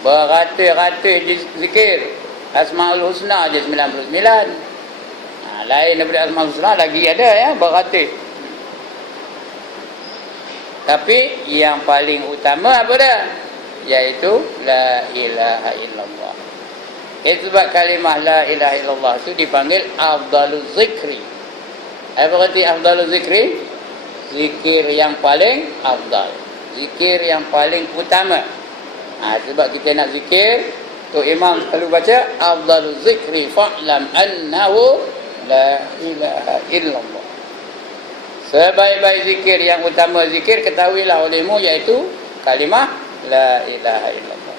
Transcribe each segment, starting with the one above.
Beratus-ratus zikir. Asmaul Husna je 99. Lain daripada Asmaul Husna lagi ada ya, beratus. Tapi yang paling utama apa dah? Iaitu la ilaha illallah. Sebab kalimah la ilaha illallah itu dipanggil afdaluz zikri. Apa berarti afdaluz zikri? Zikir yang paling afdal, zikir yang paling utama. Sebab kita nak zikir, tu imam selalu baca afdaluz zikri fa'lam annahu la ilaha illallah. Sebaik-baik zikir yang utama zikir, ketahuilah olehmu, iaitu kalimah la ilaha illallah.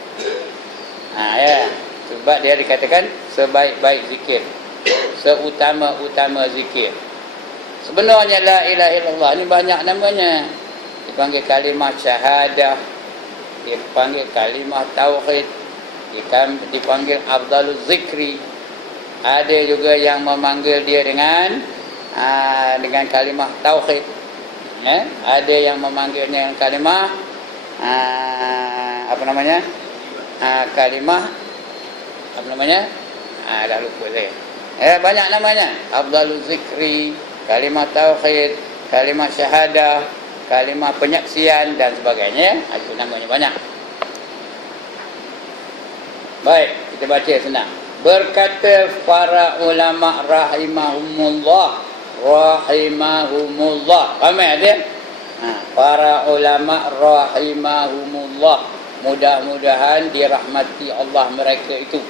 Ya. Sebab dia dikatakan sebaik-baik zikir, seutama-utama zikir. Sebenarnya la ilaha illallah ni banyak namanya. Dipanggil kalimah syahadah, dipanggil kalimah tauhid, dipanggil afdaluz zikri. Ada juga yang memanggil dia dengan kalimah tauhid. Ada yang memanggilnya dengan kalimah dah lupa saya. Banyak namanya. Afdaluz zikri, kalimah tauhid, kalimah syahadah, kalimah penyaksian dan sebagainya. Itu namanya banyak. Baik, kita baca senang. Berkata para ulama rahimahumullah. Ramai ada? Para ulama rahimahumullah, mudah-mudahan dirahmati Allah mereka itu.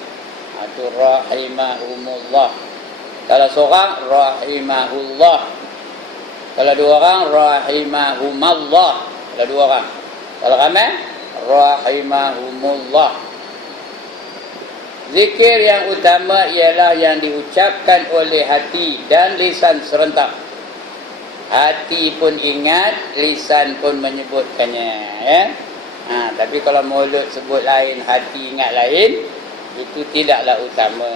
Itu rahimahumullah. Kalau seorang rahimahullah, kalau dua orang rahimahumallah. Kalau dua orang, kalau ramai rahimahumullah. Zikir yang utama ialah yang diucapkan oleh hati dan lisan serentak. Hati pun ingat, lisan pun menyebutkannya, ya. Tapi kalau mulut sebut lain, hati ingat lain, itu tidaklah utama.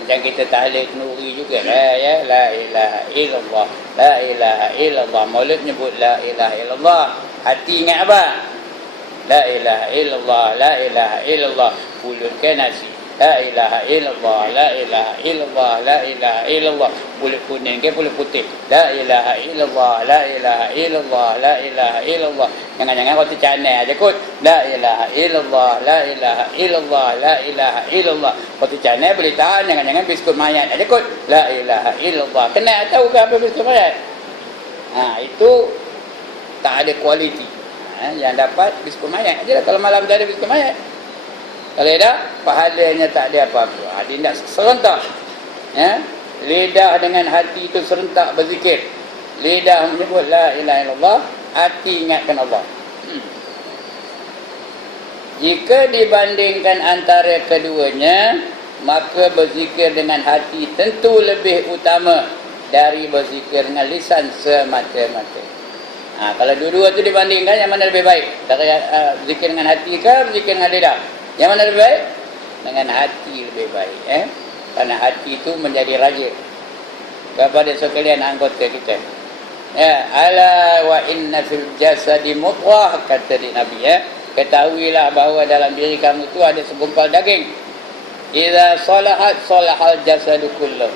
Macam kita tahlil nuri juga lah, ya. La ilaha illallah, la ilaha illallah. Mulut nyebut la ilaha illallah, hati ingat apa? La ilaha illallah, la ilaha illallah. Mulut ke nasi, la ilaha illallah, la ilaha illallah, la ilaha illallah. Mulut kuning ke mulut putih, la ilaha illallah, la ilaha illallah, la ilaha illallah. Jangan-jangan kau tercanai aja kot. La ilaha illallah, la ilaha illallah, la ilaha illallah. Kau tercanai boleh tahan. Jangan-jangan biskut mayat aja kot. La ilaha illallah. Kena tahu ke apa biskut mayat? Itu tak ada kualiti. Yang dapat biskut mayat aja lah. Kalau malam tak ada biskut mayat, kalau ada, pahalanya tak ada apa-apa. Dia nak serentak. Lidah dengan hati itu serentak berzikir. Lidah menyebut la ilaha illallah, hati ingatkan Allah. Jika dibandingkan antara keduanya, maka berzikir dengan hati tentu lebih utama dari berzikir dengan lisan semata-mata. Kalau dua-dua itu dibandingkan, yang mana lebih baik? Dari zikir dengan hati ke berzikir dengan lidah? Yang mana lebih baik? Dengan hati lebih baik. Karena hati itu menjadi raja kepada sekalian anggota kita. Ala wa inna fil jasadi mudghah, kata di Nabi. Ketahuilah bahawa dalam diri kamu itu ada segumpal daging. Idza salahat salahal jasadu kulluh.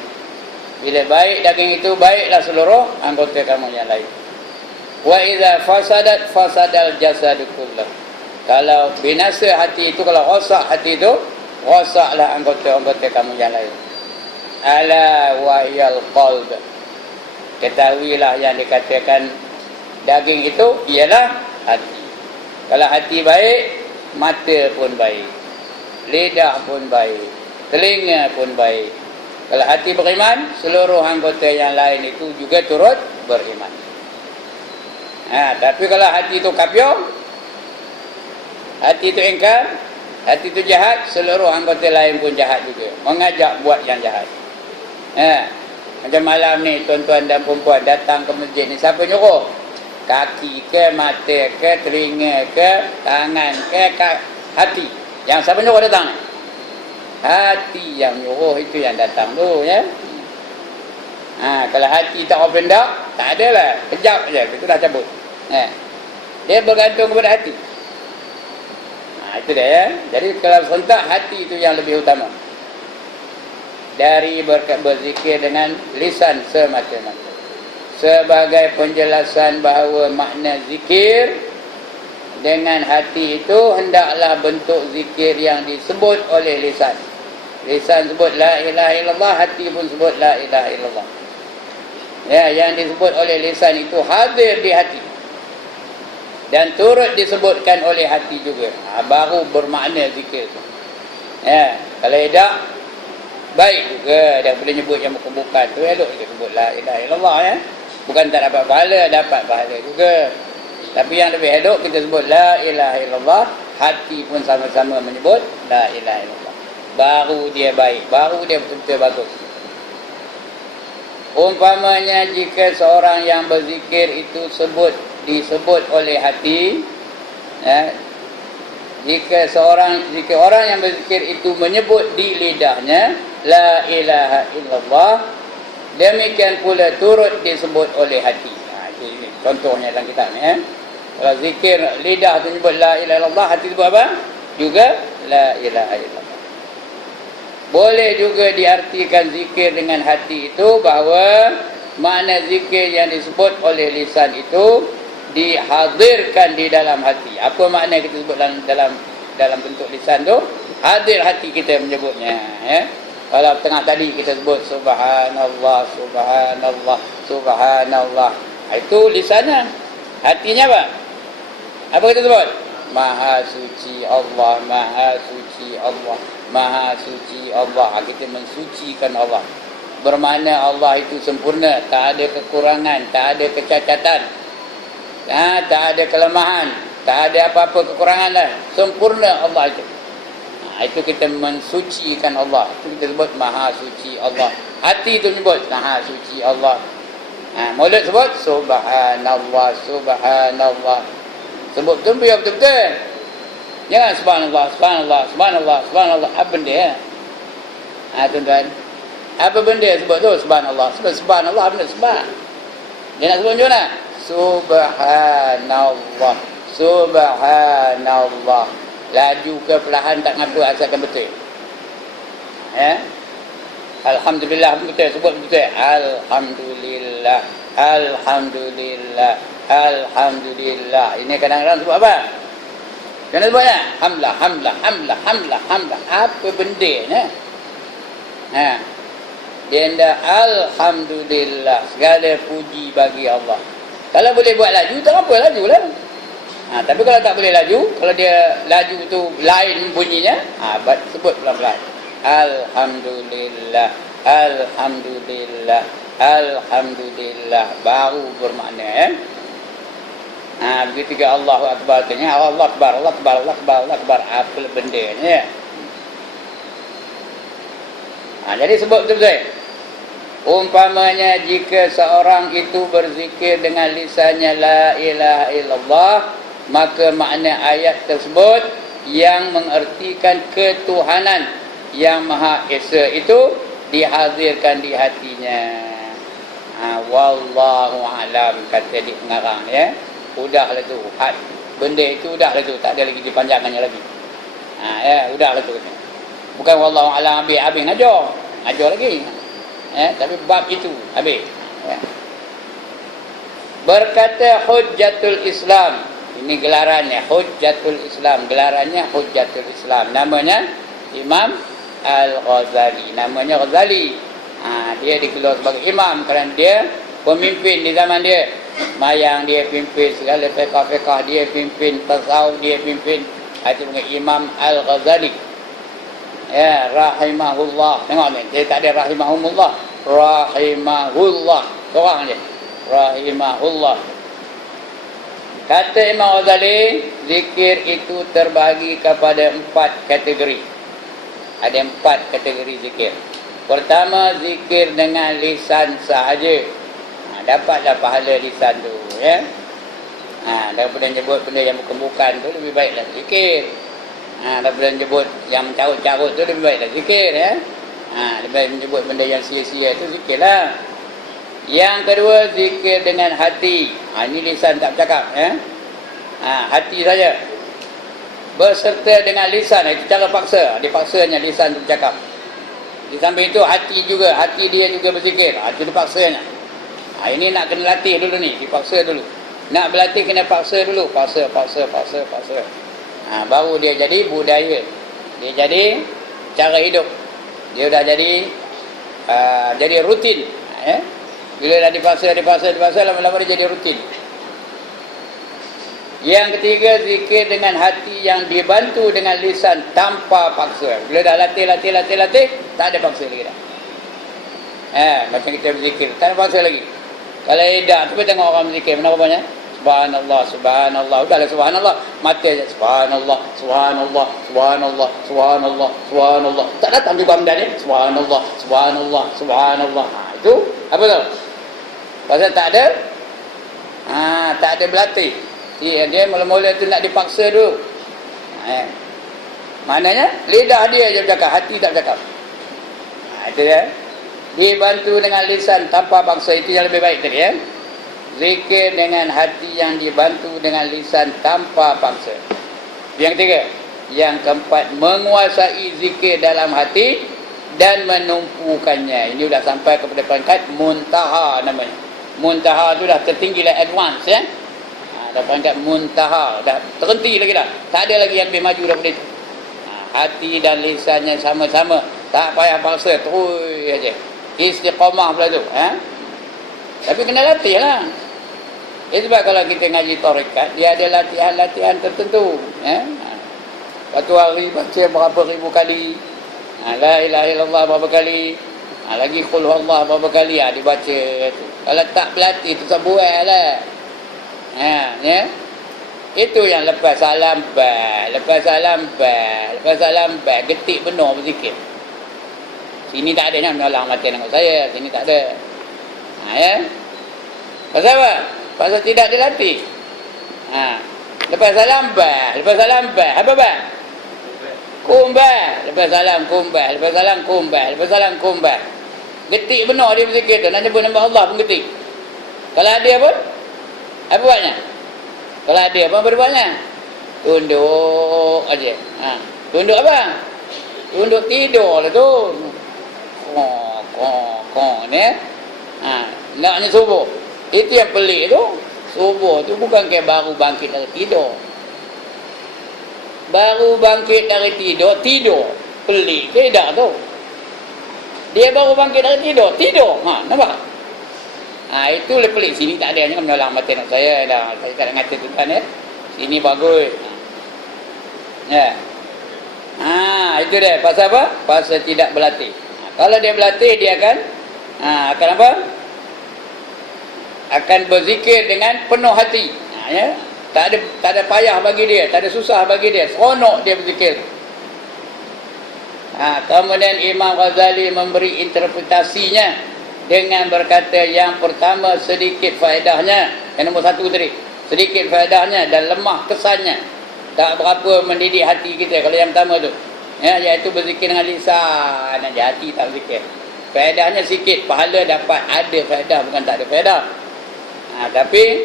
Bila baik daging itu, baiklah seluruh anggota kamu yang lain. Wa idza fasadat fasadal jasadu kulluh. Kalau binasa hati itu, kalau rosak hati itu, rosaklah anggota-anggota kamu yang lain. Ala wahyal qalb. Ketahuilah yang dikatakan daging itu ialah hati. Kalau hati baik, mata pun baik, lidah pun baik, telinga pun baik. Kalau hati beriman, seluruh anggota yang lain itu juga turut beriman. Tapi kalau hati itu kafir, hati itu ingkar, hati itu jahat, seluruh anggota lain pun jahat juga, mengajak buat yang jahat. Macam malam ni, tuan-tuan dan perempuan datang ke masjid ni, siapa nyuruh? Kaki ke, mata ke, telinga ke, tangan ke, hati. Yang siapa nyuruh datang? Hati yang nyuruh, itu yang datang tu, ya. Kalau hati tak open dah, tak adalah, kejap je, itu dah cabut. Dia bergantung kepada hati. Itu Itu dia ya. Jadi kalau serentak hati itu yang lebih utama. Dari berzikir dengan lisan semata-mata. Sebagai penjelasan bahawa makna zikir dengan hati itu hendaklah bentuk zikir yang disebut oleh lisan. Lisan sebut la ilaha illallah, hati pun sebut la ilaha illallah. Ya, yang disebut oleh lisan itu hadir di hati. Dan turut disebutkan oleh hati juga. Baru bermakna zikir itu. Ya, kalau tidak baik juga dia boleh nyebut yang bukan-bukan tu, elok dia sebut la ilaha illallah ya. Bukan tak dapat pahala, dapat pahala juga. Tapi yang lebih elok kita sebut la ilaha illallah, hati pun sama-sama menyebut la ilaha illallah. Baru dia baik, baru dia betul-betul bagus. Umpamanya jika seorang yang berzikir itu disebut oleh hati, ya, jika orang yang berzikir itu menyebut di lidahnya la ilaha illallah, demikian pula turut disebut oleh hati. Ini contohnya dalam kitab ni ya. Kalau zikir lidah tu menyebut la ilaha illallah, hati sebut apa? Juga la ilaha illallah. Boleh juga diartikan zikir dengan hati itu bahawa makna zikir yang disebut oleh lisan itu dihadirkan di dalam hati. Apa makna kita sebut dalam bentuk lisan tu? Hadir hati kita menyebutnya ya. Kalau tengah tadi kita sebut subhanallah, subhanallah, subhanallah, itu lisannya. Hatinya apa? Apa kita sebut? Maha suci Allah, maha suci Allah, maha suci Allah. Kita mensucikan Allah. Bermakna Allah itu sempurna, tak ada kekurangan, tak ada kecacatan, tak ada kelemahan, tak ada apa-apa kekurangan lah. Sempurna Allah itu. Itu kita mensucikan Allah. Itu kita sebut maha suci Allah. Hati itu menyebut maha suci Allah. Mulut sebut subhanallah, subhanallah. Sebut tu biar betul-betul. Jangan subhanallah, subhanallah, subhanallah, subhanallah. Apa benda ya? Tuan-tuan. Apa benda sebut tu? Subhanallah. Sebut subhanallah, apa benda sebab? Dia nak sebut macam mana? Subhanallah, subhanallah. Laju ke perlahan tak ngapa asalkan betul. Ya? Alhamdulillah betul, sebut betul. Alhamdulillah, alhamdulillah, alhamdulillah. Ini kadang-kadang sebut apa? Kena sebutnya hamlah, hamlah, hamlah, hamlah, hamlah. Apa benda ni? Dia anda alhamdulillah, segala puji bagi Allah. Kalau boleh buat laju, tak apa, laju lah. Tapi kalau tak boleh laju, kalau dia laju tu lain bunyinya, sebut pelan-pelan. Alhamdulillah, alhamdulillah, alhamdulillah. Baru bermakna begitu ke Allahu Akbar tanya Allah Akbar, Allah Akbar, Allah Akbar, Allah Akbar. Apa benda ni ya? Jadi sebut betul-betul. Umpamanya jika seorang itu berzikir dengan lisannya la ilaha illallah, maka makna ayat tersebut yang mengertikan ketuhanan yang Maha Esa itu dihadirkan di hatinya. Wallahu a'lam, kata di pengarang ya. Udahlah tu, benda itu udahlah tu, tak ada lagi dipanjangkannya lagi. Ya, udahlah tu. Bukan wallahu a'lam habis ngajar lagi. Tapi bab itu habis. Ya. Berkata Hujjatul Islam, ini gelarannya Hujjatul Islam, gelarannya Hujjatul Islam. Namanya Imam Al-Ghazali, namanya Ghazali. Dia digelar sebagai imam kerana dia pemimpin di zaman dia. Mayang dia pimpin, segala fiqh-fiqh dia pimpin, tasawuf dia pimpin. Itu dengan Imam Al-Ghazali. Ya, rahimahullah. Tengok ni, dia tak ada rahimahumullah. Rahimahullah. Seorang je. Rahimahullah. Kata Imam Ghazali, zikir itu terbagi kepada 4 kategori. Ada 4 kategori zikir. Pertama, zikir dengan lisan sahaja. Dapatlah pahala lisan tu ya. Daripada nyebut benda yang bukan-bukan tu lebih baiklah zikir. Daripada nyebut yang carut-carut tu lebih baiklah zikir ya. Lebih baik menyebut benda yang sia-sia tu zikirlah. Yang kedua, zikir dengan hati. Ini lisan tak bercakap ya. Hati saja. berserta dengan lisan. Itu cara paksa, dipaksanya lisan untuk bercakap. Di samping itu hati juga, hati dia juga berzikir. Itu dipaksanya. Ini nak kena latih dulu ni, dipaksa dulu. Nak berlatih kena paksa dulu, paksa. Baru dia jadi budaya. Dia jadi cara hidup. Dia dah jadi rutin. Bila dah dipaksa, lama-lama dia jadi rutin. Yang ketiga, zikir dengan hati yang dibantu dengan lisan tanpa paksa. Bila dah latih, tak ada paksa lagi dah. Macam kita berzikir, tak ada paksa lagi. Kalau lidah, cuba tengok orang berzikir, mana banyak? Subhanallah, subhanallah. Udahlah subhanallah, mati aja. Subhanallah, subhanallah, subhanallah, subhanallah, subhanallah. Tak datang juga hamdan ni. Subhanallah, subhanallah, subhanallah. Itu apa tu? Pasal tak ada berlatih. Dia mula-mula tu nak dipaksa dulu. Maknanya lidah dia je bercakap, hati tak bercakap. Itu dia. Dibantu dengan lisan tanpa paksa, itu yang lebih baik tadi ya. Zikir dengan hati yang dibantu dengan lisan tanpa paksa. Yang ketiga. Yang keempat, menguasai zikir dalam hati dan menumpukannya. Ini sudah sampai kepada peringkat muntaha namanya. Muntaha tu dah tertinggi lah, advance ya. Dah peringkat muntaha, dah terhenti lagi dah. Tak ada lagi yang lebih maju daripada itu. Hati dan lisannya sama-sama, tak payah paksa, terus aja. Istiqamah pula tu. Tapi kena latih lah. Sebab kalau kita ngaji tarekat, dia ada latihan-latihan tertentu. Satu hari baca berapa ribu kali. La ilaha illallah berapa kali. Lagi qul huwallah berapa kali. Dibaca tu. Kalau tak berlatih, tu tak buat lah. Itu yang lepas salam getik benar berzikir. Sini tak ada yang menolong mati dengan saya, sini tak ada. Pasal apa? Pasal tidak dilatih. Lepas salam apa bah? Kumbah. Lepas salam kumbah. Getik benar dia berzikir tu. Nak sebut nama Allah pun getik. Kalau ada apa? Apa buatnya? Kalau ada apa berbuatnya? Tunduk aja. Tunduk apa? Tunduk tidur lah tu. Ni. Naknya subuh. Itu yang pelik tu. Subuh tu bukan kayak baru bangkit dari tidur. Baru bangkit dari tidur. Pelik ke tak tu? Dia baru bangkit dari tidur. Nampak? Itu lebih pelik. Sini tak ada, jangan menolong mati nak saya dah. Saya tak nak ngata tuan ya. Sini bagus. Itu dia. Pasal apa? Pasal tidak berlatih. Kalau dia berlatih, dia akan apa? Akan berzikir dengan penuh hati. Tak ada payah bagi dia, tak ada susah bagi dia. Seronok dia berzikir. Kemudian Imam Ghazali memberi interpretasinya dengan berkata yang pertama sedikit faedahnya. Yang nombor satu tadi, sedikit faedahnya dan lemah kesannya. Tak berapa mendidik hati kita. Kalau yang pertama tu, iaitu berzikir dengan lisan aja, hati tak berzikir. Faedahnya sikit, pahala dapat, ada faedah, bukan tak ada faedah. Tapi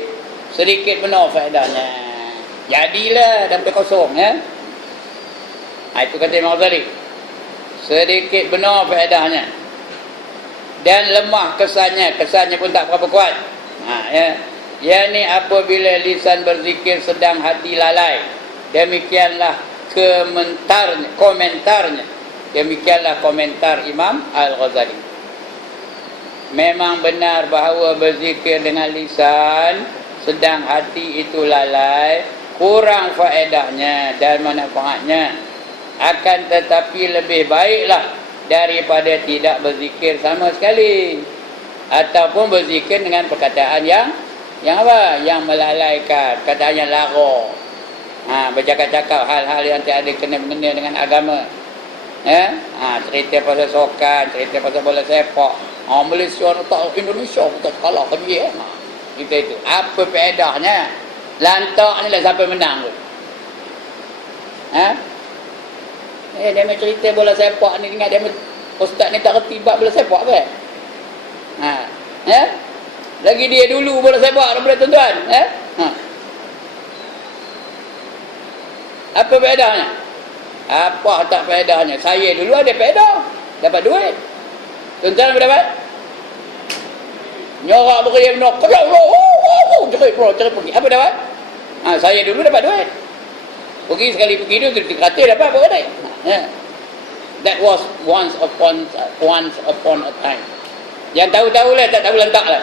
sedikit benar faedahnya. Jadilah dapat kosong ya. Itu kata Imam Ghazali. Sedikit benar faedahnya. Dan lemah kesannya pun tak berapa kuat. Yang ni apabila lisan berzikir sedang hati lalai. Demikianlah komentarnya. Demikianlah komentar Imam Al-Ghazali. Memang benar bahawa berzikir dengan lisan sedang hati itu lalai, kurang faedahnya dan manfaatnya. Akan tetapi lebih baiklah daripada tidak berzikir sama sekali, ataupun berzikir dengan perkataan yang apa? Yang melalaikan, perkataan yang lara. Bercakap-cakap hal-hal yang tak ada kena-mengena dengan agama. Cerita pasal sokan, cerita pasal bola sepak. Malaysia tak Indonesia kita kalah ke dia. Kita itu. Apa faedahnya? Lantak ni lah siapa menang tu. Dia main cerita bola sepak ni, ingat dia ustaz ni tak reti bab bola sepak ke? Lagi dia dulu bola sepak daripada tuan-tuan. Apa faedahnya? Apa tak faedahnya? Saya dulu ada faedah, dapat duit. Tuan-tuan berdapat? Nyorak beriam nak kerja cerai pergi. Apa dapat? Saya dulu dapat duit. Pergi sekali pergi tu kata dapat apa kata? That was once upon a time. Yang tahu-tahu lah, tak tahu lantak lah.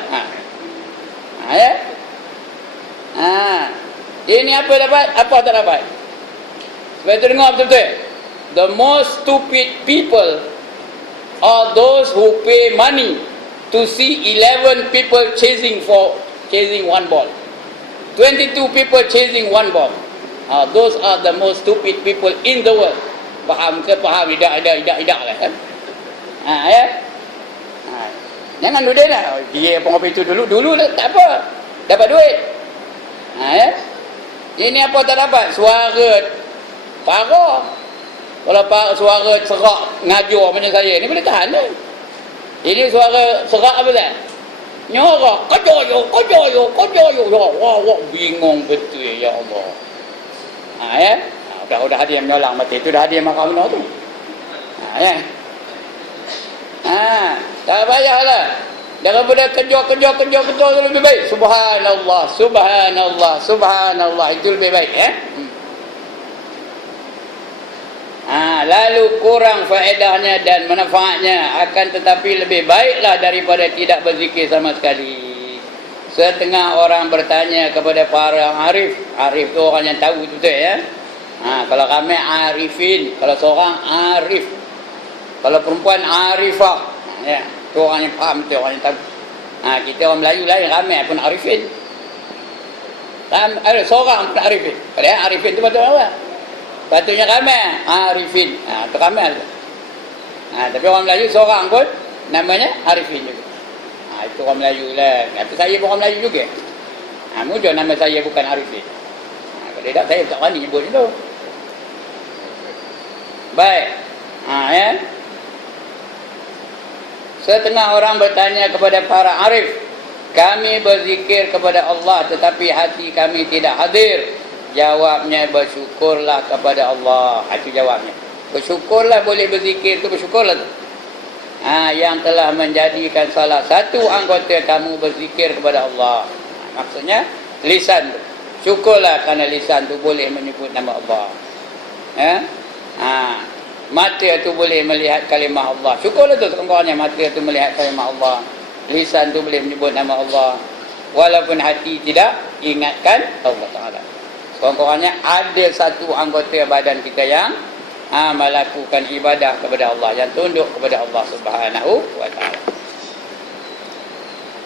Ya. Ini apa dapat? Apa tak dapat? Sebab itu dengar betul-betul. The most stupid people are those who pay money to see 11 people chasing one ball. 22 people chasing one ball. Those are the most stupid people in the world. Faham ke? Faham? Tidak lah kan? Ya? Jangan duduk lah. Dia pengopi itu dulu lah, tak apa. Dapat duit. Ya? Ini apa tak dapat? Suara parah. Kalau suara serak ngajur macam saya ni boleh tahan lah. Ini suara serak apa tak? Nyorok, kojoyo. Wah, bingung betul ya Allah. Ya? Udah ada yang menyolong mati itu, dah ada yang makan benar tu. Ya. Tak payahlah. Daripada kerja lebih baik. Subhanallah. Itu lebih baik, ya. Lalu kurang faedahnya dan manfaatnya, akan tetapi lebih baiklah daripada tidak berzikir sama sekali. Setengah orang bertanya kepada para arif. Arif tu orang yang tahu betul ya. Kalau kami arifin, kalau seorang arif, kalau perempuan arifah, ya, tu orang yang faham tu, orang yang tahu. Kita orang Melayu lain, ramai pun arifin. Ada seorang pun arifin. Padahal arifin tu betul apa? Patutnya ramai arifin. Tu ramai tu. Tapi orang Melayu seorang pun namanya arifin juga. Itu orang Melayu lah. Tapi saya pun orang Melayu juga. Mudah nama saya bukan arifin. Kalau tak, saya tak berani nyebut itu. Baik. Ya. Setengah orang bertanya kepada para arif, kami berzikir kepada Allah tetapi hati kami tidak hadir. Jawabnya, bersyukurlah kepada Allah. Itu jawabnya. Bersyukurlah, boleh berzikir tu, bersyukurlah tu. Yang telah menjadikan salah satu anggota kamu berzikir kepada Allah. Maksudnya lisan tu. Syukurlah kerana lisan tu boleh menyebut nama Allah. Ya? Mata tu boleh melihat kalimah Allah. Syukurlah tu sekurang-kurangnya mata tu melihat kalimah Allah. Lisan tu boleh menyebut nama Allah. Walaupun hati tidak ingatkan Allah Ta'ala. Sekurang-kurangnya ada satu anggota badan kita yang melakukan ibadah kepada Allah, yang tunduk kepada Allah Subhanahu wa Ta'ala.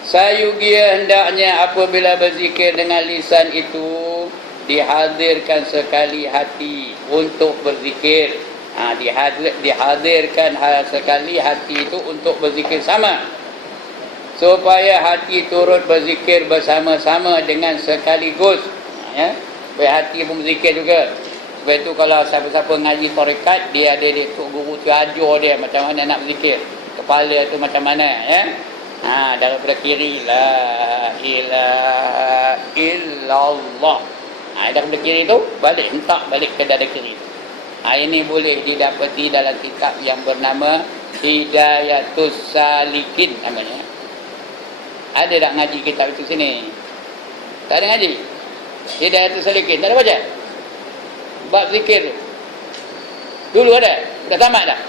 Sayugia hendaknya apabila berzikir dengan lisan itu dihadirkan sekali hati untuk berzikir. Dihadirkan sekali hati itu untuk berzikir sama, supaya hati turut berzikir bersama-sama dengan sekaligus. Ya, hati pun berzikir juga. Sebab itu kalau siapa-siapa ngaji tarekat, dia ada tok guru tu ajar dia macam mana nak berzikir. Kepala tu macam mana, ya. Daripada kiri, la ilaha illallah. Daripada kiri tu balik, hentak balik ke dada kiri. Ini boleh didapati dalam kitab yang bernama Hidayatus Salikin namanya. Ada tak ngaji kitab itu sini? Tak ada ngaji? Hidayatus Salikin, tak ada baca? Bab zikir tu dulu ada? Dah tamat dah?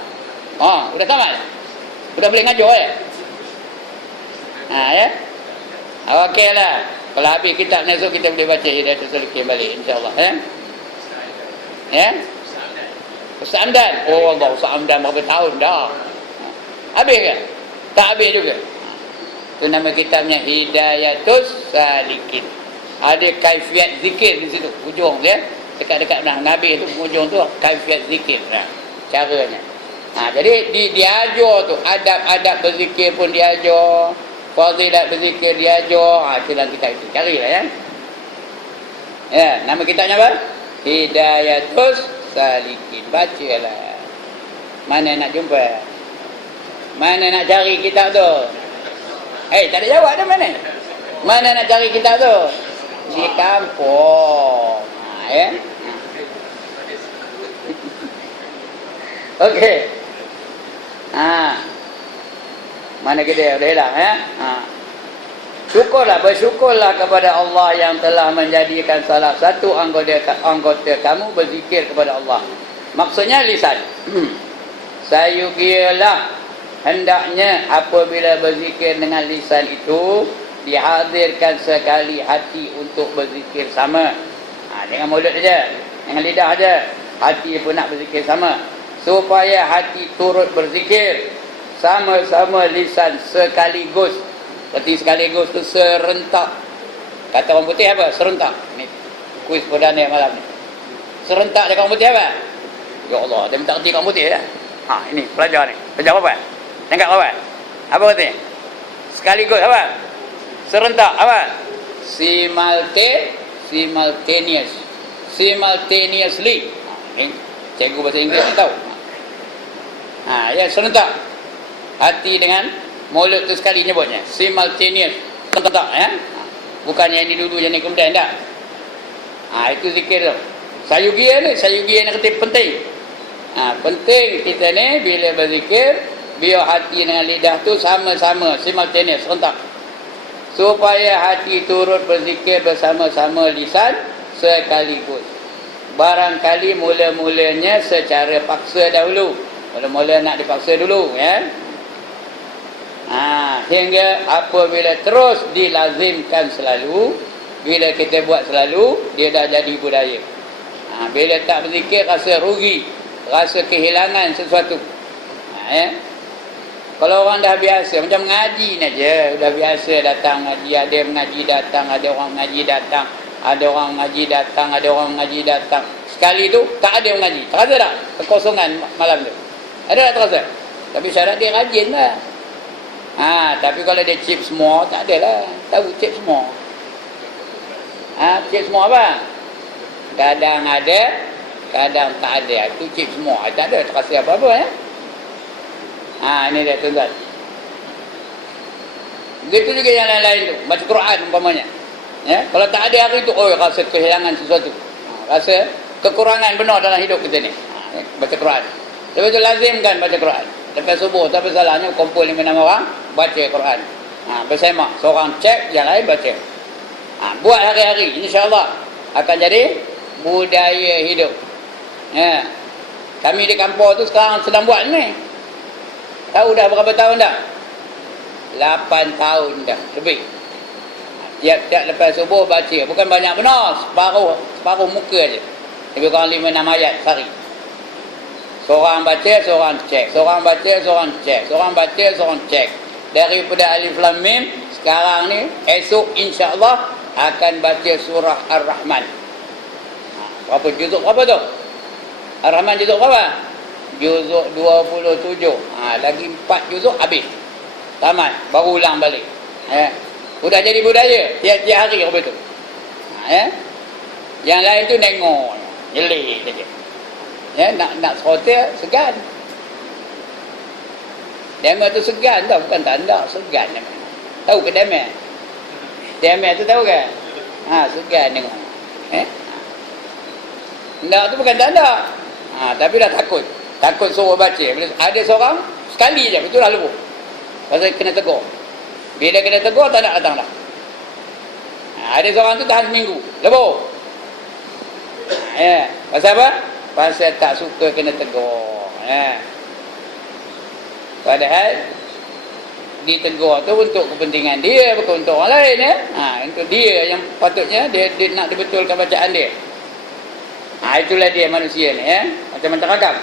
Dah tamat dah? Dah boleh ngajar ya? Ya? Okey lah. Kalau habis kitab ni esok kita boleh baca Hidayatus Salikin balik, insyaAllah. Ya? Ya? Ustaz Amdan. Allah, Ustaz Amdan berapa tahun dah? Habis ke? Tak habis juga. Itu nama kitabnya Hidayatus Salikin. Ada kaifiat zikir di situ, ujung dia. Dekat-dekat habis tu, ujung tu kaifiat zikir. Caranya. Jadi diajar tu, adab-adab berzikir pun diajar. Fadilat berzikir diajar. Itu dalam kitab itu. Carilah ya. Ya, nama kitabnya apa? Hidayatus Salikin. Bacalah. Mana nak jumpa? Mana nak cari kitab tu? Tak ada jawab dah mana? Mana nak cari kitab tu? Di kampung. Ya. Okey. Mana kita dah hilang ya? Bersyukurlah kepada Allah yang telah menjadikan salah satu anggota kamu berzikir kepada Allah. Maksudnya lisan. Sayugialah hendaknya apabila berzikir dengan lisan itu dihadirkan sekali hati untuk berzikir sama. Dengan mulut saja, dengan lidah saja, hati pun nak berzikir sama. Supaya hati turut berzikir sama-sama lisan sekaligus. Seperti sekaligus tu serentak. Kata orang putih apa? Serentak. Ni kuis perdana malam ni. Serentak dekat orang putih apa? Ya Allah, dia minta kerti kat orang putih ya. Ini pelajar ni. Pelajar apa? Tengok apa? Apa katanya? Sekaligus apa? Serentak apa? Simultaneous. Simultaneously. Cikgu bahasa Inggeris ni tahu. Ya serentak. Hati dengan mulut tu sekali nyebutnya. Simultaneous. Serentak ya. Bukan yang ini dulu, yang ini kemudian tak. Itu zikir tu. Sayugia ni kata penting. Penting kita ni bila berzikir, biar hati dengan lidah tu sama-sama, simultaneous, serentak. Supaya hati turut berzikir bersama-sama lisan sekaligus. Barangkali mula-mulanya secara paksa dahulu. Mula-mula nak dipaksa dulu ya. Hingga apabila terus dilazimkan selalu, bila kita buat selalu, dia dah jadi budaya. Bila tak berzikir rasa rugi, rasa kehilangan sesuatu. Kalau orang dah biasa macam mengaji ni aja, dah biasa datang ngaji, ada mengaji datang, ada orang mengaji datang, ada orang mengaji datang, ada orang mengaji datang. Sekali tu tak ada mengaji. Terasa tak kekosongan malam tu? Ada tak terasa? Tapi syarat dia rajin lah. Tapi kalau dia chip semua, tak adalah. Tahu chip semua. Chip semua apa? Kadang ada, kadang tak ada. Itu chip semua. Tak ada terasa apa-apa ya. Ini dia tuan-tuan. Begitu juga yang lain-lain tu. Baca Quran umpamanya. Ya? Kalau tak ada hari tu, rasa kehilangan sesuatu. Rasa kekurangan benar dalam hidup kita ni. Baca Quran. Lepas tu lazimkan baca Quran. Lepas subuh, tapi salahnya kumpul 5-6 orang baca Quran. Bersama. Seorang cek, yang lain baca. Buat hari-hari. InsyaAllah akan jadi budaya hidup. Ya. Kami di kampung tu sekarang sedang buat ni. Tahu dah berapa tahun dah? 8 tahun dah lebih. Tiap-tiap lepas subuh baca. Bukan banyak benar. Separuh muka je. Lebih kurang 5-6 ayat sehari. Seorang baca, seorang cek. Seorang baca, seorang cek. Seorang baca, seorang cek. Daripada Alif Lam Mim, sekarang ni, esok insya-Allah akan baca surah Ar-Rahman. Berapa juzuk berapa tu? Ar-Rahman juzuk berapa? Juzuk 27. Lagi 4 juzuk habis. Tamat. Baru ulang balik. Sudah jadi budaya. Tiap-tiap hari apa tu. Yang lain tu nengok. Jelik saja. Nak serotil, segan. Demel tu segan tau. Bukan tanda. Segan. Tahu ke demel? Demel tu tahu ke? Segan tengok. Tak tu bukan tanda. Tapi dah takut. Takut suruh baca. Bila ada seorang, sekali je. Betul dah lebuh. Pasal kena tegur. Bila kena tegur, tak nak datang dah. Ada seorang tu tahan seminggu. Lebuh. Pasal apa? Pasal tak suka kena tegur. Padahal ditegur tu untuk kepentingan dia, bukan untuk orang lain. Untuk dia yang patutnya dia nak dibetulkan bacaan dia. Itulah dia manusia ni. Macam ragam.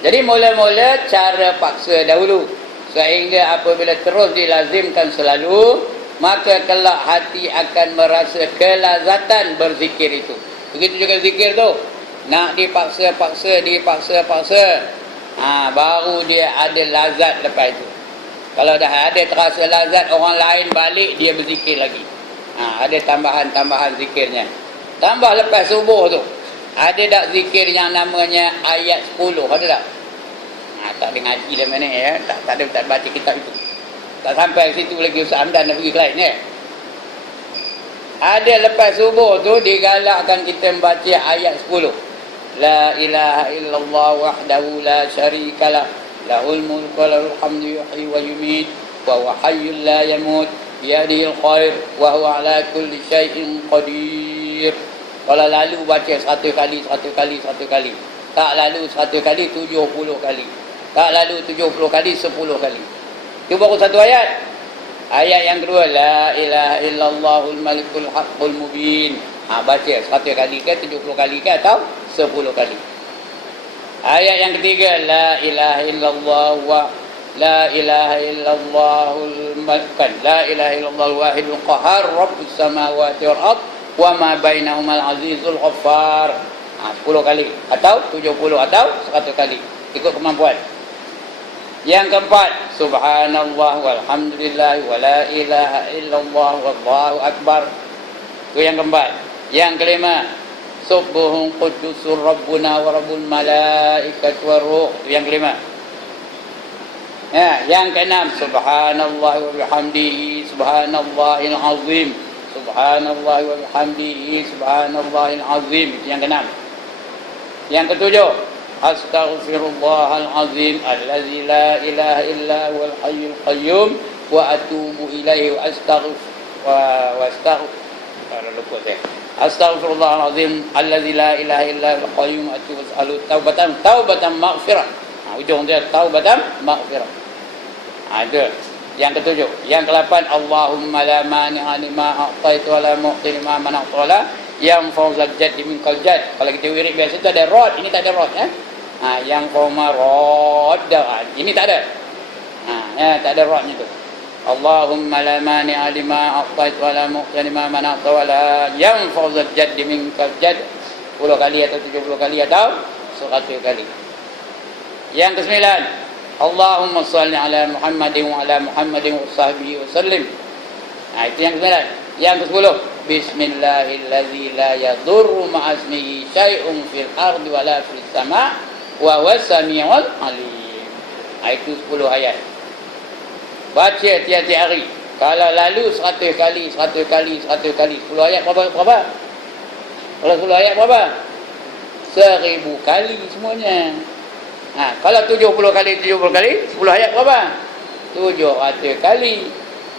Jadi mula-mula cara paksa dahulu, sehingga apabila terus dilazimkan selalu, maka kelak hati akan merasa kelazatan berzikir itu. Begitu juga zikir tu, nak dipaksa-paksa, baru dia ada lazat lepas itu. Kalau dah ada terasa lazat, orang lain balik, dia berzikir lagi. Ada tambahan-tambahan zikirnya. Tambah lepas subuh tu, ada tak zikir yang namanya ayat 10? Ada tak? Tak ada ngaji dah mana ya. Tak ada baca kitab itu. Tak sampai situ lagi Ustaz Hamdan dah pergi ke lain ya. Ada lepas subuh tu digalakkan kita membaca ayat 10. La ilaha illallah wahdahu la syarikalah. Lahul mulku wa lahul hamdu yuhyi wa yumiit. Wa huwa hayyul la yamut. Biyadihil khair. Wa huwa ala kulli syai'in qadir. Kalau lalu baca 100 kali, 100 kali, 100 kali. Tak lalu 100 kali, 70 kali. Tak lalu 70 kali, 10 kali. Itu baru satu ayat. Ayat yang kedua, la ilaha illallahul malikul haqqul mubin. Baca 100 kali ke, 70 kali ke, atau 10 kali. Ayat yang ketiga, la ilaha illallah wa la ilaha illallahul malikan. La ilaha illallahul wahidul qahar rabbus samawati wal ard wa ma bainahumal azizul ghaffar. 10 kali atau 70 atau 100 kali, ikut kemampuan. Yang keempat, subhanallah walhamdulillah wa la ilaha illallah wallahu akbar. Itu yang keempat. Yang kelima, subbuhun qudusur rabbuna wa rabbul malaikati war ruh. Itu yang kelima. Ya, yang keenam, subhanallah wa bihamdihi subhanallahil azim. Subhanallah wa bihamdihi subhanallahil azim. Itu yang keenam. Yang ketujuh, astaghfirullahal azim allazi la ilaha illa huwal hayyul qayyum wa atubu ilaihi wa astaghfirullahal azim allazi la ilaha illa huwal qayyum wa atubu ilaihi taubatan maghfirah. Ujung dia taubatan maghfirah. Ada yang ketujuh. Yang ke-8, Allahumma la mani'a lima a'taita wa la mu'ti lima mana'ta wa la yanfa'u zal jaddi minkal jadd. Kalau kita wirid biasa tu ada rod, ini tak ada rod yang qoma rod, ini tak ada. Tak ada rodnya tu. Allahumma la mani'a lima a'taita wa la mu'ti lima mana'ta wa la yanfa'u zal jaddi minkal jadd. 10 kali atau 70 kali atau 100 kali. Yang ke-9, Allahumma salli ala Muhammadin wa ala Muhammadin wa sahbihi wa sallim. Itu yang ke-9. Yang ke-10, bismillahirrahmanirrahim la yadurru ma'asmihi syai'un fil ardi wa la fis sama' wa huwas sami'ul alim. Itu 10 ayat. Baca tiap-tiap hari. Kalau lalu 100 kali, 100 kali, 100 kali, 10 ayat berapa? Kalau 10 ayat berapa? 1000 kali semuanya. Kalau 70 kali 70 kali 10 ayat berapa? 700 kali.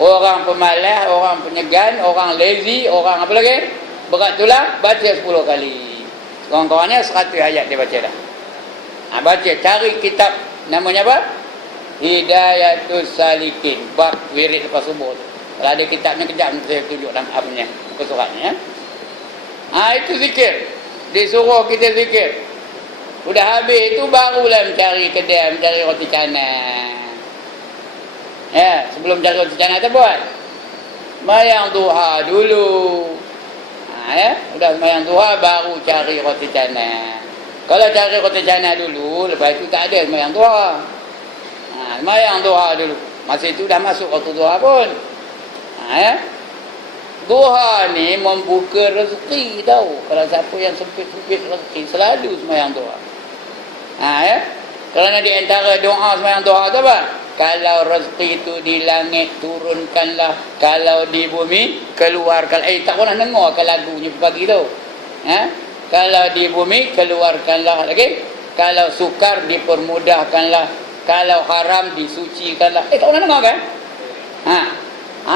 Orang pemalas, orang penyegan, orang lazy, orang apa lagi? Berat tulang, baca 10 kali. Kawan-kawannya 100 ayat dia baca dah. Baca, cari kitab namanya apa? Hidayatus Salikin, bab wirid lepas subuh tu. Kalau ada kitabnya kejap saya tunjuk dalam apanya, muka suratnya. Itu zikir. Disuruh kita zikir. Sudah habis itu barulah mencari kedai, mencari roti canai. Sebelum cari roti canai apa buat? Sembahyang duha dulu. Sudah sembahyang duha baru cari roti canai. Kalau cari roti canai dulu, lepas itu tak ada sembahyang duha. Sembahyang duha dulu. Masa itu dah masuk waktu duha pun. Duha ni membuka rezeki tahu. Kalau siapa yang sempit-sempit rezeki selalu sembahyang duha. Kerana di antara doa sembahyang duha tu apa? Kalau rezeki itu di langit turunkanlah, kalau di bumi keluarkan. Tak pernah dengar ke lagunya pagi tu. Kalau di bumi keluarkanlah lagi. Kalau sukar dipermudahkanlah, kalau haram disucikanlah. Tak pernah dengar kan?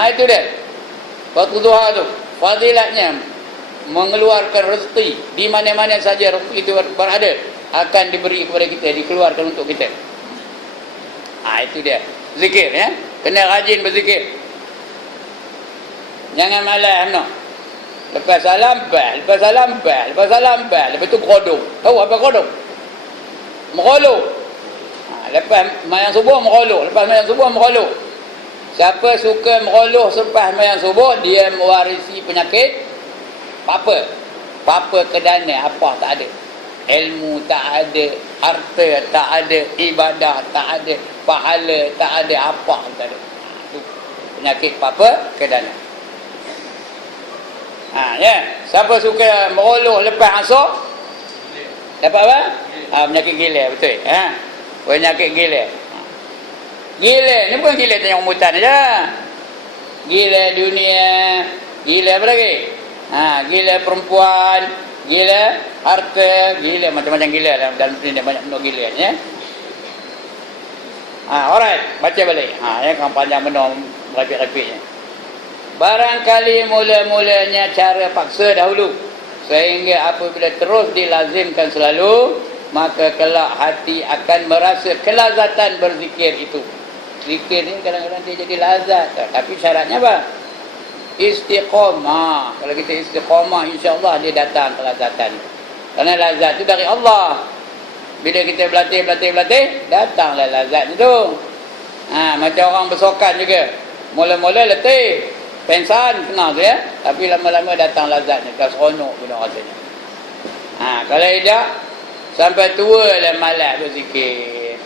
Itu dia. Waktu duha tu fadilatnya mengeluarkan rezeki di mana-mana saja rezeki itu berada akan diberi kepada kita, dikeluarkan untuk kita. Itu dia. Zikir kena rajin berzikir. Jangan malas no. Lepas salam bal, lepas salam bal, lepas salam bal, lepas tu kerodong. Tahu apa kerodong? Merolok. Lepas mayang subuh merolok, lepas mayang subuh merolok. Siapa suka meroloh selepas sembahyang subuh, dia mewarisi penyakit apa kedana, apa tak ada. Ilmu tak ada, harta tak ada, ibadah tak ada, pahala tak ada, apa tak ada. Itu penyakit apa kedana. Siapa suka meroloh lepas asar, dapat apa? Penyakit gila, betul. Penyakit gila. Gila ni bukan gila tanya umutan aja. Gila dunia, gila apa lagi? Gila perempuan, gila harta, gila macam-macam gila dalam dunia banyak benda gila ya. Alright, baca balik. Kan panjang benda rapik-rapiknya. Barangkali mula-mulanya cara paksa dahulu, sehingga apabila terus dilazimkan selalu, maka kelak hati akan merasa kelazatan berzikir itu. Zikir ni kadang-kadang dia jadi lazat, tapi syaratnya apa? Istiqamah. Kalau kita istiqamah, insya-Allah dia datang kelazatan. Kerana lazat itu dari Allah. Bila kita berlatih, datanglah lazat itu. Macam orang bersokan juga. Mula-mula letih, pensan, kenal tu ya. Tapi lama-lama datang lazatnya, dah seronok pula rasanya. Kalau tidak, sampai tua lah malas berzikir.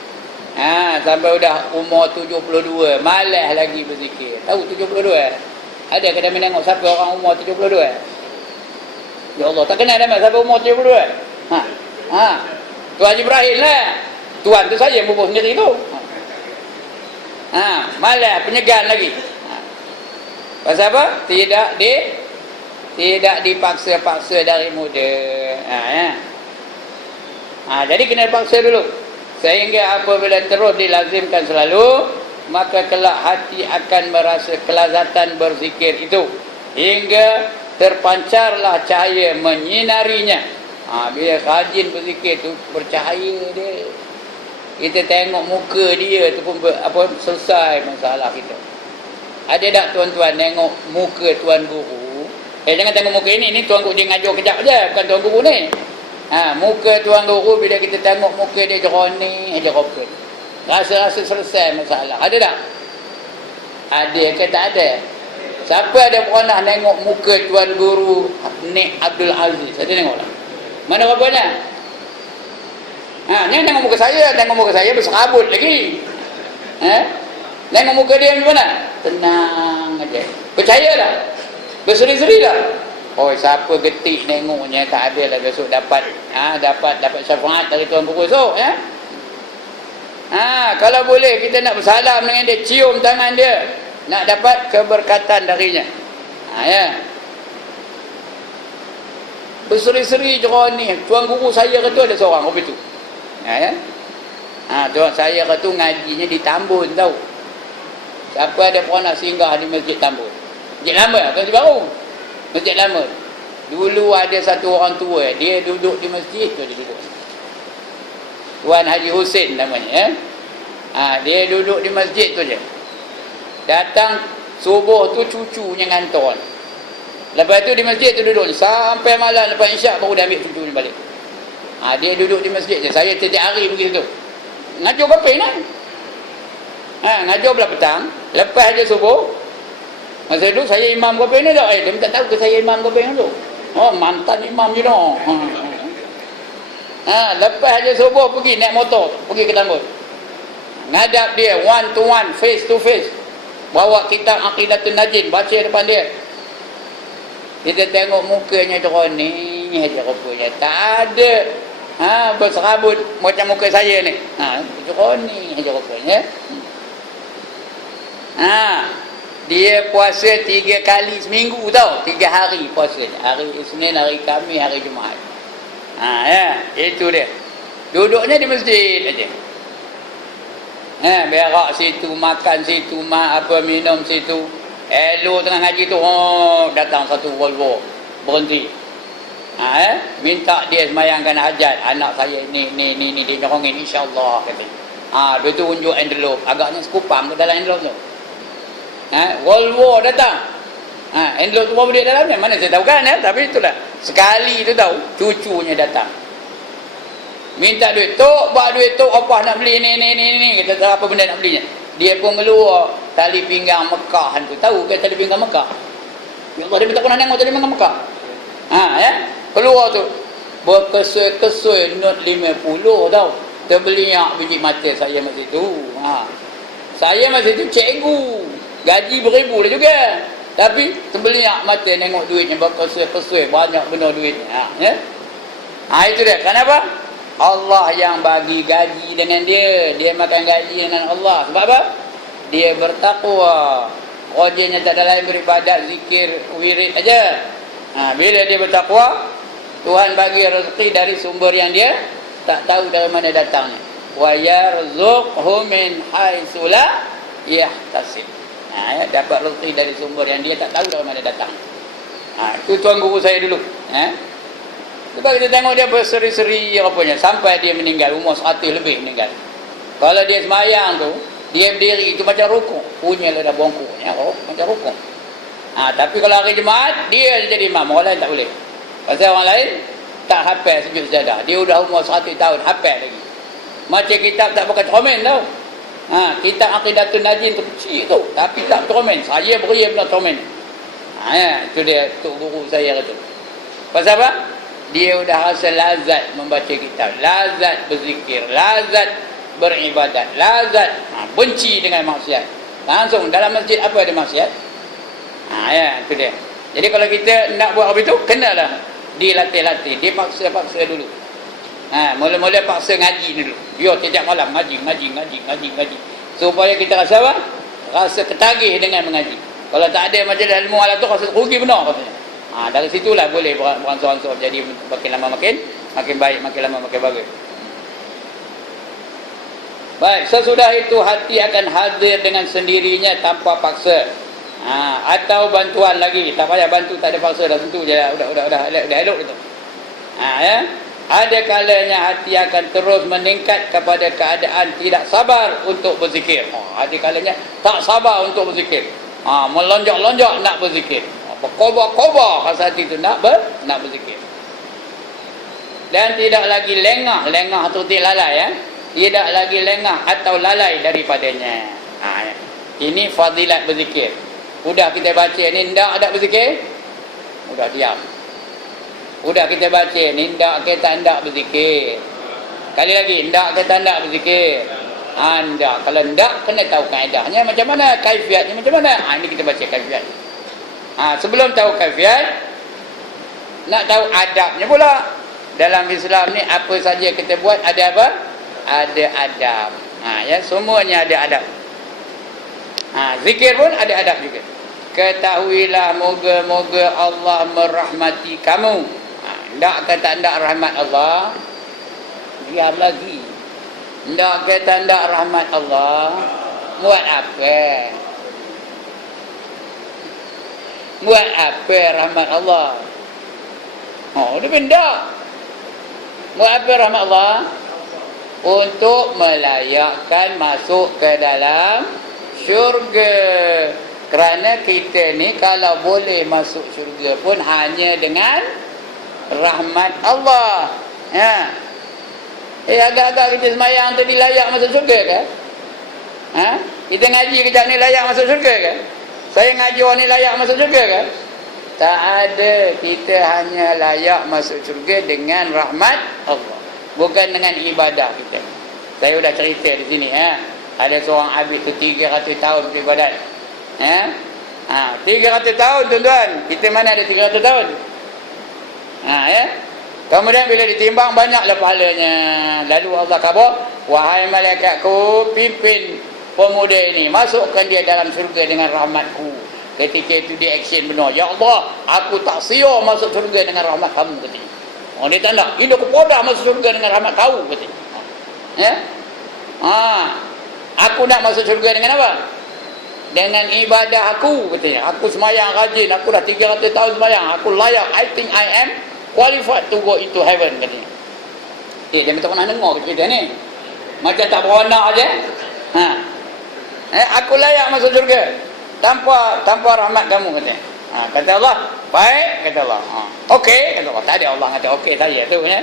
Sampai dah umur 72, malas lagi berzikir. Tahu 72? Ada ke kami tengok siapa orang umur 72? Ya Allah, tak kenal dah siapa umur 72? Tuan Ibrahim lah. Tuan tu saja bubuh sendiri tu. Malah penyegan lagi. Pasal apa? Tidak dipaksa-paksa dari muda. Jadi kena paksa dulu. Sehingga apabila terus dilazimkan selalu, maka kelak hati akan merasa kelazatan berzikir itu. Hingga terpancarlah cahaya menyinarinya. Bila rajin berzikir tu bercahaya dia. Kita tengok muka dia tu pun selesai masalah kita. Ada tak tuan-tuan tengok muka tuan guru? Jangan tengok muka ini tuan guru dia ngajar kejap je, bukan tuan guru ni. Muka tuan guru bila kita tengok muka dia jeroni aja rokok. Rasa-rasa selesai masalah. Ada tak? Ada ke tak ada? Siapa ada pernah tengok muka tuan guru Nik Abdul Aziz? Ada tengok tak? Mana rupanya? Ni tengok muka saya berserabut lagi. Tengok muka dia macam mana? Tenang aja. Percaya tak? Berseri-seri tak? Siapa getik tengoknya tak ada lah besok dapat syafaat dari tuan guru esok ya. Kalau boleh kita nak bersalam dengan dia, cium tangan dia, nak dapat keberkatan darinya. Ya. Berseri-seri jeroni. Tuan guru saya kata ada seorang begitu. Tuan saya kata ngajinya di Tambun tau. Siapa ada pernah singgah di Masjid Tambun? Masjid lama, bukan masjid baru. Masjid lama. Dulu ada satu orang tua, dia duduk di masjid tu, dia duduk. Tuan Haji Hussein namanya. Dia duduk di masjid tu je. Datang subuh tu cucunya ngantor. Lepas tu di masjid tu duduk sampai malam, lepas isyak baru dia ambil cucunya balik. Dia duduk di masjid je. Saya setiap hari pergi situ. Ngajar berapa nak? Ngajar belah petang. Lepas je subuh. Masa tu saya imam berapa ni tak? Dia minta tahu ke saya imam berapa ni tu. Mantan imam je dah. Lepas je subuh pergi naik motor, pergi ke Tambun. Ngadap dia one to one, face to face. Bawa kitab Aqidatul Najin, baca depan dia. Kita tengok mukanya jeroni aja rupanya. Tak ada berserabut macam muka saya ni. Jeroni aja rupanya. Dia puasa 3 kali seminggu tau. 3 hari puasa. Hari Isnin, hari Khamis, hari Jumaat. Itu dia. Duduknya di masjid aja. Berak situ, makan situ, minum situ. Elok tengah ngaji tu, datang satu Volvo berhenti. Minta dia semayangkan hajat. Anak saya ni dia nyerongin insya-Allah kata. Dia tu unjuk envelope, agaknya sekupang ke dalam envelope tu. Volvo datang. Envelope tu apa dia dalamnya? Mana saya tahu kan tapi itulah. Sekali tu tahu, cucunya datang. Minta duit, tok, buat duit tok apa nak beli ni. Kata apa benda nak belinya. Dia pun keluar tali pinggang Mekah tu. Tahu ke tali pinggang Mekah? Ya Allah, dia minta pernah tengok tali pinggang Mekah. Keluar tu berkesui-kesui not 50 tau. Terbeliak biji mata saya masa tu. Saya masa tu cikgu. Gaji beribu lah juga. Tapi terbeliak mata tengok duitnya berkesui-kesui banyak benar duitnya. Itu dia. Kenapa? Allah yang bagi gaji dengan dia. Dia makan gaji dengan Allah. Sebab apa? Dia bertakwa. Rajinnya tak ada lain beribadat, zikir, wirid aja. Bila dia bertakwa, Tuhan bagi rezeki dari sumber yang dia tak tahu dari mana datangnya. Wa yarzuqhu min haitsu la yahtasib. Ya, dapat rezeki dari sumber yang dia tak tahu dari mana datang. Itu tuan guru saya dulu. Sebab kita tengok dia berseri-seri apanya sampai dia meninggal, umur 100 lebih meninggal. Kalau dia semayang tu, dia berdiri itu macam rukuk, punyalah dah bongkoknya, macam rukuk. Tapi kalau hari Jumaat dia jadi imam, orang lain tak boleh. Pasal orang lain tak hafal sujud sejadah. Dia dah umur 100 tahun hafal lagi. Macam kitab tak pakai cermin tau. Kitab Aqidatun Najin tu kecil tu, tapi tak cermin. Saya beri benar cermin. Itu dia tok guru saya kata. Pasal apa? Dia dah rasa lazat membaca kitab, lazat berzikir, lazat beribadat, lazat benci dengan maksiat. Langsung dalam masjid apa ada maksiat? Itu dia. Jadi kalau kita nak buat apa itu, kenalah dilatih-latih, dipaksa-paksa dulu. Mula-mula paksa ngaji dulu. Yo tiap malam ngaji. Supaya kita rasa apa? Rasa ketagih dengan mengaji. Kalau tak ada majlis ilmu ala tu rasa rugi benar katanya. Dari situlah boleh beransur-ansur jadi makin lama makin baik, makin lama makin bagus. Baik, sesudah itu hati akan hadir dengan sendirinya tanpa paksa. Atau bantuan lagi, tak payah bantu, tak ada paksa, dah sentuh je, dah elok itu. Ada kalanya hati akan terus meningkat kepada keadaan tidak sabar untuk berzikir. Ada kalanya tak sabar untuk berzikir. Melonjak-lonjak nak berzikir. Berkobar-kobar rasa hati itu nak berzikir. Dan tidak lagi lengah atau tidak lalai, tidak lagi lengah atau lalai daripadanya. Ini fadilat berzikir. Udah kita baca ni ndak berzikir, udah diam. Udah kita baca ni ndak berzikir. Kali lagi ndak berzikir. Anda kalau ndak kena tahu kaedahnya macam mana, kaifiatnya macam mana. Ini kita baca kaifiat. Sebelum tahu kaifiat, nak tahu adabnya pula. Dalam Islam ni apa saja kita buat ada apa? Ada adab. Semuanya ada adab. Zikir pun ada adab juga. Ketahuilah moga-moga Allah merahmati kamu. Ndak kata ndak rahmat Allah, diam lagi. Ndak kata ndak rahmat Allah, buat apa? Buat apa rahmat Allah? Dia benda. Buat apa rahmat Allah? Untuk melayakkan masuk ke dalam syurga. Kerana kita ni kalau boleh masuk syurga pun hanya dengan rahmat Allah. Agak-agak kita semayang tadi layak masuk syurga ke? Kita ngaji kejap ni layak masuk syurga ke? Saya ngaji orang ni layak masuk syurga ke? Tak ada. Kita hanya layak masuk syurga dengan rahmat Allah, bukan dengan ibadah kita. Saya dah cerita di sini. Ada seorang habis tu 300 tahun beribadat. 300 tahun tuan-tuan. Kita mana ada 300 tahun? Kemudian bila ditimbang banyaklah pahalanya. Lalu Allah khabar, wahai malaikatku, pimpin pemuda ini, masukkan dia dalam syurga dengan rahmatku. Ketika itu dia action benar. Ya Allah, aku tak sia masuk syurga dengan rahmat kamu katanya. Dia tanda, ini aku podah masuk syurga dengan rahmat kau katanya. Aku nak masuk syurga dengan apa? Dengan ibadah aku katanya. Aku semayang rajin, aku dah 300 tahun semayang, aku layak, I think I am qualified to go into heaven katanya. Dia minta pernah dengar cerita ni. Macam tak beranak aja. Aku layak masuk syurga tanpa rahmat kamu katanya. Kata Allah, baik kata Allah. Okey kata Allah. Tak ada Allah kata okey saya tu ya.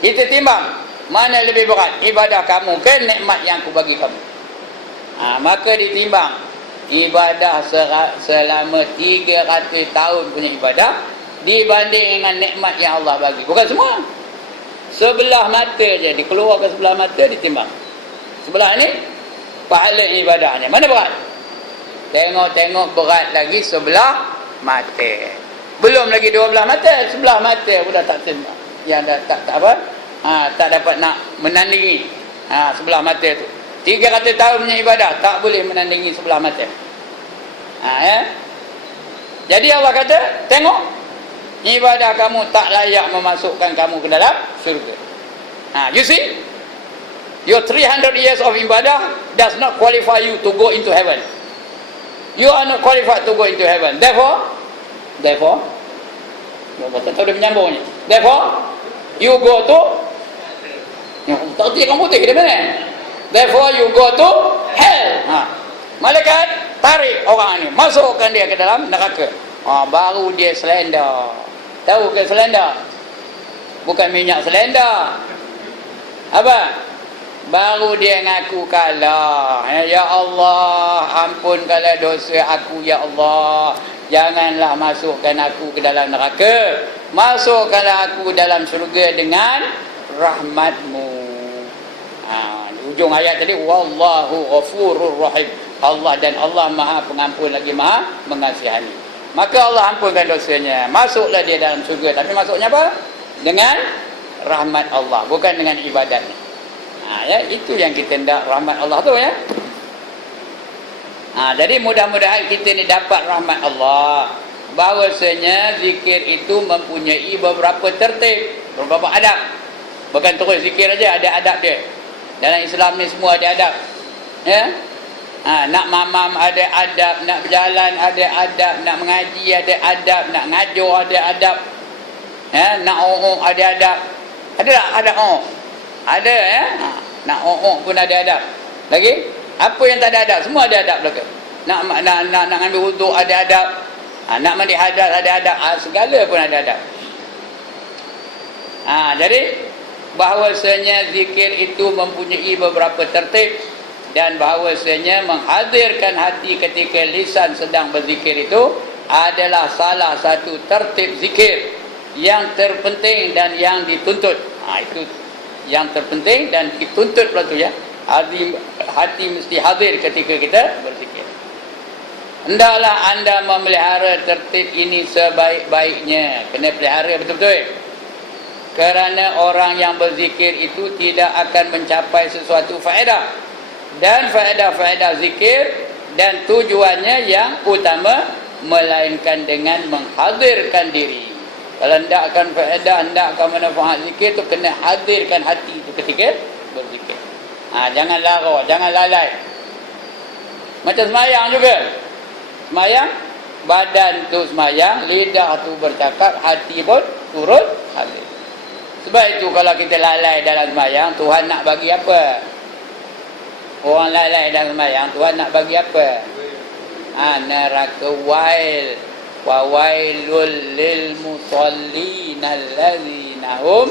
Kita timbang mana lebih berat, ibadah kamu ke nikmat yang aku bagi kamu. Maka ditimbang ibadah selama 300 tahun punya ibadah dibanding dengan nikmat yang Allah bagi. Bukan semua. Sebelah mata je dikeluarkan, sebelah mata ditimbang. Sebelah ni pahala ibadahnya. Mana berat? Tengok berat lagi sebelah mata. Belum lagi 12 mata, sebelah mata pun dah tak timbang. Yang dah tak apa? Tak dapat nak menandingi sebelah mata tu. 300 tahun punya ibadah tak boleh menandingi sebelah mata. Jadi Allah kata, tengok ibadah kamu tak layak memasukkan kamu ke dalam syurga. You see, your 300 years of ibadah does not qualify you to go into heaven. You are not qualified to go into heaven. Therefore, tak tahu dia menyambung ni. Therefore, you go to, tak tiap kamu putih dia mana? Therefore, you go to hell. Malaikat tarik orang ni, masukkan dia ke dalam neraka. Baru dia selenda. Tahu ke selenda? Bukan minyak selenda. Apa? Baru dia ngaku kalah. Ya Allah, ampunkanlah dosa aku ya Allah. Janganlah masukkan aku ke dalam neraka. Masukkanlah aku dalam syurga dengan rahmatmu. Ujung ayat tadi, wallahu ghafurur rahim. Allah dan Allah Maha Pengampun lagi Maha Mengasihani. Maka Allah ampunkan dosanya. Masuklah dia dalam syurga. Tapi masuknya apa? Dengan rahmat Allah, bukan dengan ibadatnya. Ya, itu yang kita hendak, rahmat Allah tu ya. Jadi mudah-mudahan kita ni dapat rahmat Allah. Bahawasanya zikir itu mempunyai beberapa tertib, beberapa adab. Bukan terus zikir aja, ada adab dia. Dalam Islam ni semua ada adab. Ya. Nak mamam ada adab, nak berjalan ada adab, nak mengaji ada adab, nak ngajar ada adab. Ya, nak ada adab. Ada tak adab Ada ya. Nak pun ada adab. Lagi? Apa yang tak ada adab? Semua ada adab belaka. Nak ambil wuduk ada adab. Nak mandi hadas ada adab. Segala pun ada adab. Jadi bahawasanya zikir itu mempunyai beberapa tertib, dan bahawasanya menghadirkan hati ketika lisan sedang berzikir itu adalah salah satu tertib zikir yang terpenting dan yang dituntut. Itu yang terpenting dan dituntut pula tu ya. Hati mesti hadir ketika kita berzikir. Hendaklah anda memelihara tertib ini sebaik-baiknya. Kena pelihara betul-betul. Kerana orang yang berzikir itu tidak akan mencapai sesuatu faedah. Dan faedah-faedah zikir dan tujuannya yang utama melainkan dengan menghadirkan diri. Kalau hendak akan faedah, hendak akan manfaat zikir tu kena hadirkan hati tu ketika berzikir. Jangan lara, jangan lalai. Macam semayang juga. Semayang, badan tu semayang, lidah tu bercakap, hati pun turut hadir. Sebab itu kalau kita lalai dalam semayang, Tuhan nak bagi apa? Orang lalai dalam semayang, Tuhan nak bagi apa? Neraka wail. Wa wailul lil musallin allazina hum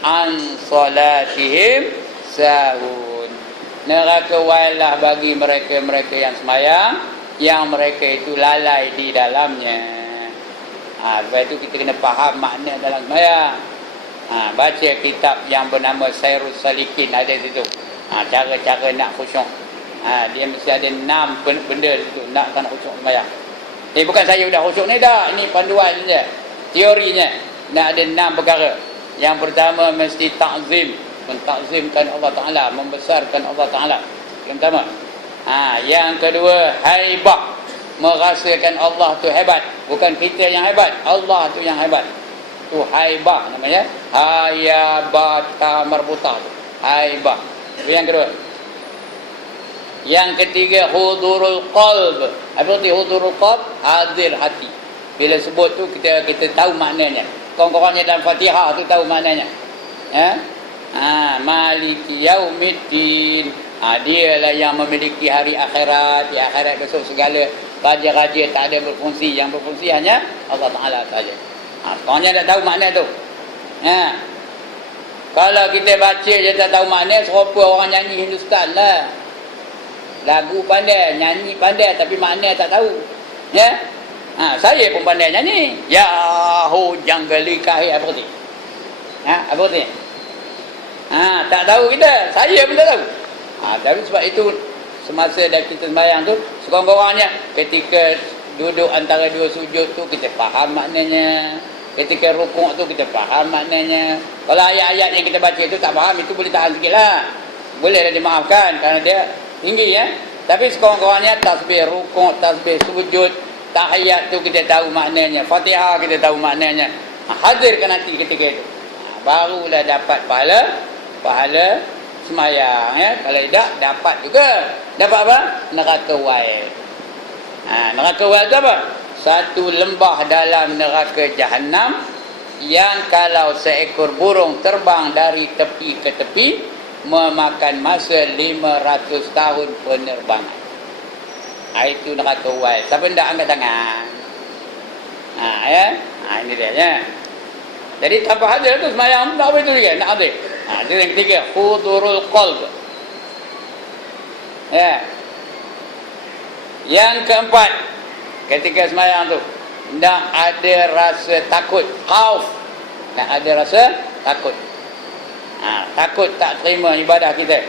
an salatihim sahun. Neraka wail lah bagi mereka-mereka yang semayang, yang mereka itu lalai di dalamnya. Sebab itu kita kena faham makna dalam semayang. Baca kitab yang bernama Sairus Salikin, ada di situ. Cara-cara nak khusyuk. Dia mesti ada 6 benda di situ nak kena khusyuk semayang. Bukan saya dah khusyuk ni dah. Ini panduan saja. Teorinya. Nak ada 6 perkara. Yang pertama mesti ta'zim. Mentakzimkan Allah Ta'ala. Membesarkan Allah Ta'ala. Yang pertama. Yang kedua, haibah. Merasakan Allah tu hebat. Bukan kita yang hebat. Allah tu yang hebat. Tu haibah namanya. Hayabata marbuta. Haibah. Itu yang kedua. Yang ketiga, hudurul qalb. Apa itu hudurul qalb? Hadir hati. Bila sebut tu kita tahu maknanya. Kawan-kawannya dalam Fatihah tu tahu maknanya. Ya? Maliki yaumiddin. Dialah yang memiliki hari akhirat. Di akhirat besok segala raja-raja tak ada berfungsi. Yang berfungsi hanya Allah Ta'ala saja. Kawannya dah tahu makna tu. Ya. Kalau kita baca je tak tahu makna, serupa orang nyanyi Hindustan lah. Lagu pandai, nyanyi pandai, tapi makna tak tahu. Ya? Saya pun pandai nyanyi. Ya hujang gelikahi, apa tu? Apa tu? Tak tahu kita. Saya pun tak tahu. Tapi sebab itu semasa dah kita sembahyang tu, sekurang-kurangnya ketika duduk antara dua sujud tu kita faham maknanya. Ketika rukuk tu kita faham maknanya. Kalau ayat-ayat yang kita baca itu tak faham, itu boleh tahan sikit lah. Boleh dimaafkan kerana dia tinggi ya. Tapi sekurang-kurangnya tasbih rukuk, tasbih sujud, tahiyat tu kita tahu maknanya. Fatihah kita tahu maknanya. Hadirkan hati ketika itu. Barulah dapat pahala semayang, ya. Kalau tidak, dapat juga. Dapat apa? Neraka wai. Neraka wai itu apa? Satu lembah dalam neraka Jahannam yang kalau seekor burung terbang dari tepi ke tepi memakan masa 500 tahun penerbangan. Itu neraka wai. Siapa hendak angkat tangan? Ya. Ini dia, ya. Jadi tanpa hadir tu semayang tak apa itu juga, nak hadir. Itu yang ketiga, hudurul qalb. Ya. Yang keempat, ketika semayang tu, tak ada rasa takut, khauf. Tak ada rasa takut. Takut tak terima ibadah kita.